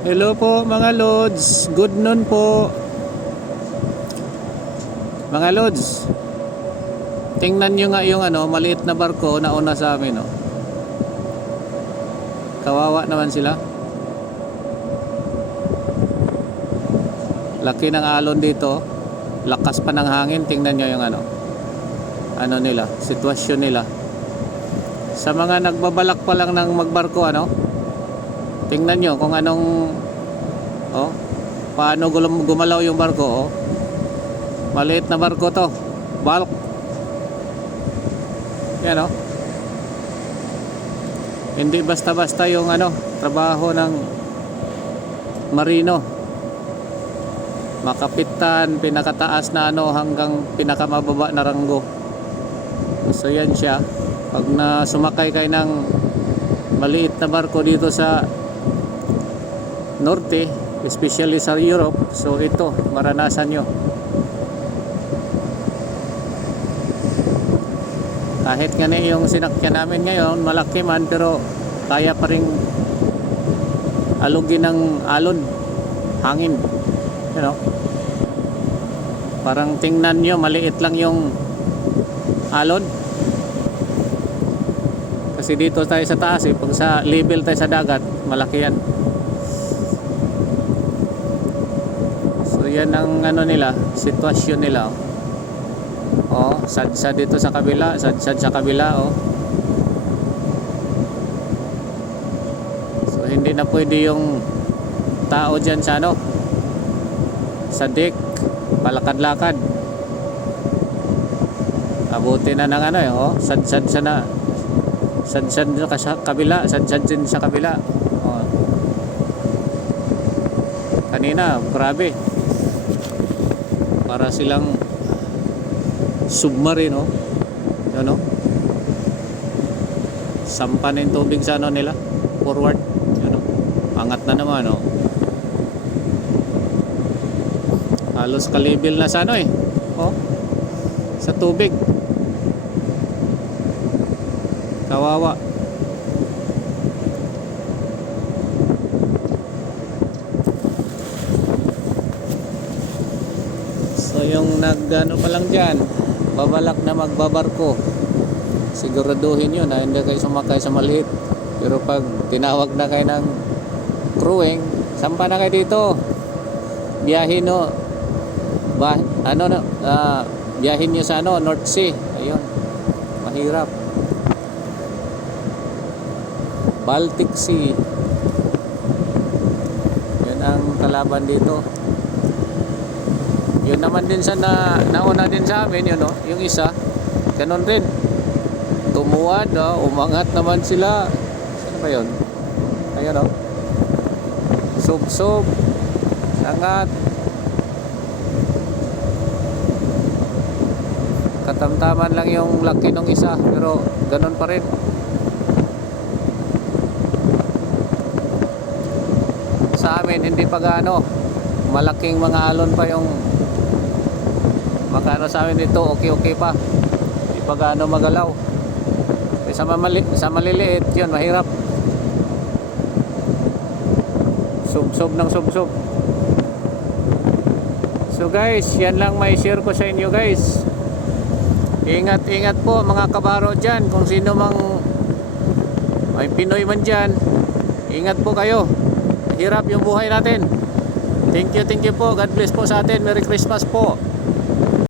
Hello po mga Lods, good noon po mga Lods. Tingnan nyo nga yung maliit na barko na una sa amin, kawawa naman sila. Laki ng alon dito, lakas pa ng hangin. Tingnan nyo yung nila, sitwasyon nila. Sa mga nagbabalak pa lang ng magbarko, tingnan nyo kung anong paano gumalaw yung barko. Maliit na barko to, bulk yan. Hindi basta-basta yung trabaho ng marino. Makapitan, pinakataas na hanggang pinakamababa na ranggo. So yan siya. Pag sumakay kayo ng maliit na barko dito sa norte, especially sa Europe, so ito maranasan nyo. Kahit nga yung sinakyan namin ngayon malaki man, pero kaya pa ring alugin ng alon, hangin, parang tingnan nyo maliit lang yung alon. Kasi dito tayo sa taas, pag sa level tayo sa dagat malaki yan. So yan ang nila, sitwasyon nila. Sad dito sa kabila, sad sa kabila. So hindi na pwede yung tao dyan sa sa deck, palakad-lakad. Abuti na ng sad sa kabila, sad din sa kabila. Kanina grabe, para silang submarine, sampanin tubig sa nila, forward, angat na naman, halos kalibil na sa sa tubig. Kawawa. So yung pa lang dyan, babalak na magbabarko, siguraduhin nyo na hindi kayo sumakay sa maliit. Pero pag tinawag na kayo ng crewing, sampa na kayo dito, biyahin biyahin nyo sa North Sea. Ayun, mahirap. Baltic Sea, yun ang kalaban dito. Yun naman din sa nauna din sa amin, yung isa, ganun rin, tumuwad, umangat naman sila. Sino ba yun? Ayun, sub angat, katamtaman lang yung laki ng isa, pero ganun pa rin. Sa amin hindi pa gaano, malaking mga alon pa yung sa amin dito, okay pa, hindi pa gaano magalaw. Sa maliliit yun mahirap, sub ng sub. So guys, yan lang may share ko sa inyo guys. Ingat po mga kabaro dyan, kung sino mang may Pinoy man dyan, ingat po kayo. Hirap yung buhay natin. Thank you po, God bless po sa atin. Merry Christmas po.